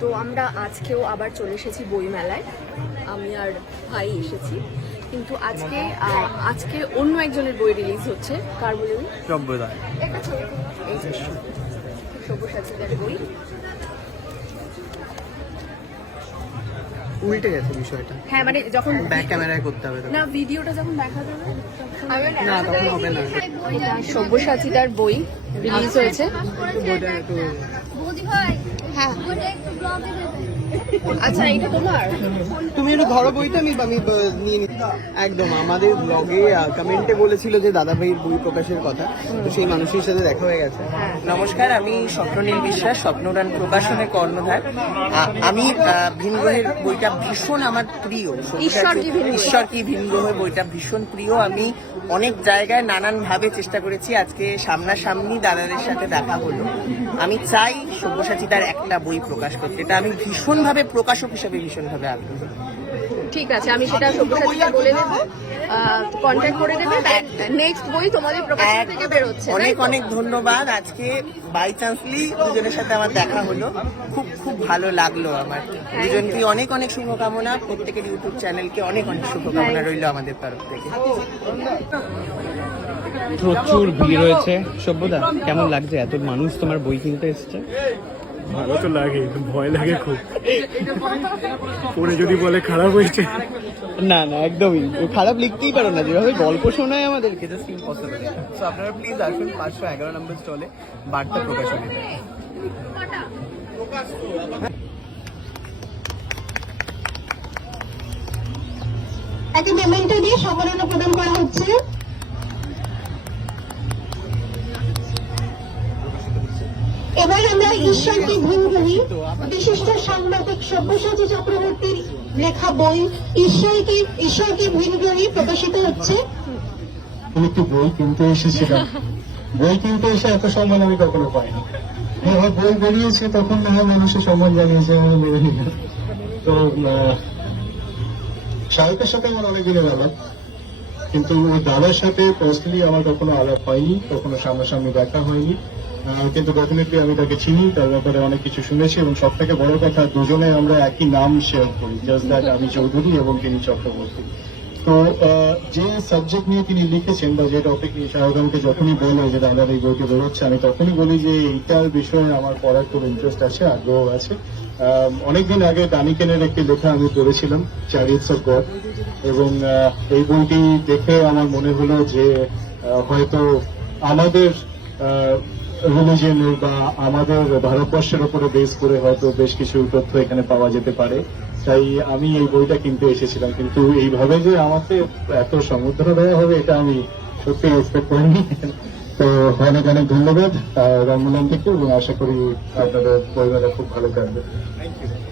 তো আমরা আজকেও আবার চলে এসেছি বইমেলায়, আমি আর ভাই এসেছি। কিন্তু আজকে অন্য একজনের বই রিলিজ হচ্ছে। কার বলে? সম্প্রদায়। এই যে সব্যসাচীদের বই। উল্টে গেছে বিষয়টা। হ্যাঁ, মানে যখন ব্যাক ক্যামেরায় করতে হবে না, ভিডিওটা যখন দেখা যাবে না, তখন হবে না। এটা সব্যসাচীদার বই রিলিজ হয়েছে। হ্যাঁ, আচ্ছা, এটা তোমার? তুমি একটু ধরো বইটা, আমি নিয়ে নিই। একদম আমাদের ব্লগে কমেন্টে বলেছিল যে দাদা ভাইয়ের বই প্রকাশের কথা, তো সেই মানুষের সাথে দেখা হয়ে গেছে। নমস্কার, আমি স্বপ্ননীল বিশ্বাস, স্বপ্নদান প্রকাশনের কর্ণধার। আমি ভিনগ্রহের বইটা ভীষণ আমার প্রিয়। ঈশ্বর কি ভিনগ্রহ বইটা ভীষণ প্রিয়। আমি অনেক জায়গায় নানান ভাবে চেষ্টা করেছি, আজকে সামনাসামনি দাদাদের সাথে দেখা হলো। আমি চাই সব্যসাচী তার একটা বই প্রকাশ করতে, এটা আমি ভীষণভাবে প্রকাশক হিসেবে ভীষণভাবে আগ্রহী। ঠিক আছে, আমি সেটা সব্যসাচীকে বলে দেবো, কন্ট্যাক্ট করে দেবে। নেক্সট বই তোমাদের প্রকাশন থেকে বের হচ্ছে। অনেক অনেক ধন্যবাদ। আজকে বাই চান্সলি দুজনের সাথে আমার দেখা হলো, খুব খুব ভালো লাগলো আমার। দুজনকে অনেক অনেক শুভকামনা, প্রত্যেকের ইউটিউব চ্যানেলকে অনেক অনেক শুভকামনা রইল আমাদের তরফ থেকে। প্রচুর ভিড় হয়েছে। সভ্যদা, কেমন লাগছে? এত মানুষ তোমার বই কিনতে এসছে। ভালো তো লাগে, ভয় লাগে খুব, পরে যদি বলে খারাপ হয়েছে। না না, একদমই খারাপ লিখতেই পারো না, যেভাবে গল্প শোনায় আমাদেরকে, জাস্ট ইম্পসিবল। সো আপনারা প্লিজ আসুন 511 নম্বর স্টলে, বার্তা প্রকাশনী। একটা মেমেন্টো দিয়ে সম্মাননা প্রদান করা হচ্ছে। এবার আমরা ঈশ্বরকে ভিনগ্রহী বিশিষ্ট সাংবাদিক সব্যসাচী চক্রবর্তীর লেখা বই ঈশ্বরকে ভিনগ্রহী প্রকাশিত হচ্ছে। আমি একটু বই কিনতে এসেছিলাম, বই কিনতে এসে এত সম্মান আমি কখনো পাইনি। বই বেরিয়েছে তখন না হয় মানুষের সম্মান জানিয়েছে, আমি মেনে নিলাম। তো সাহেবের সাথে আমার অনেক দিনের আলাপ, কিন্তু ওই দাদার সাথে পার্সোনালি আমার কখনো আলাপ হয়নি, কখনো সামনাসামনি দেখা হয়নি। কিন্তু ডেফিনেটলি আমি তাকে চিনি, তার ব্যাপারে অনেক কিছু শুনেছি, এবং সব থেকে বড় কথা দুজনে আমরা একই নাম শেয়ার করি, জাস্ট দ্যাট আমি চৌধুরী এবং তিনি চক্রবর্তী। তো যে সাবজেক্ট নিয়ে তিনি লিখেছেন বা যে টপিক নিয়ে সাহেব আমাকে যখনই বলে যে দাদার এই বইটি বেরোচ্ছে, আমি তখনই বলি যে এইটার বিষয়ে আমার পড়ার খুব ইন্টারেস্ট আছে, আগ্রহ আছে। অনেকদিন আগে দানিকেনের একটি লেখা আমি পড়েছিলাম, চ্যারিটস অফ গড, এবং এই বইটি দেখে আমার মনে হলো যে হয়তো আমাদের রিলিজিয়নের বা আমাদের ভারতবর্ষের উপরে বেস করে হয়তো বেশ কিছু তথ্য এখানে পাওয়া যেতে পারে, তাই আমি এই বইটা কিনতে এসেছিলাম। কিন্তু এইভাবে যে আমাকে এত সমুদ্র দেওয়া হবে এটা আমি সত্যি এক্সপেক্ট করিনি। তো অনেক অনেক ধন্যবাদ রঙ্গলাম থেকে, এবং আশা করি আপনাদের পরিবারে খুব ভালো কাটবে। Thank you.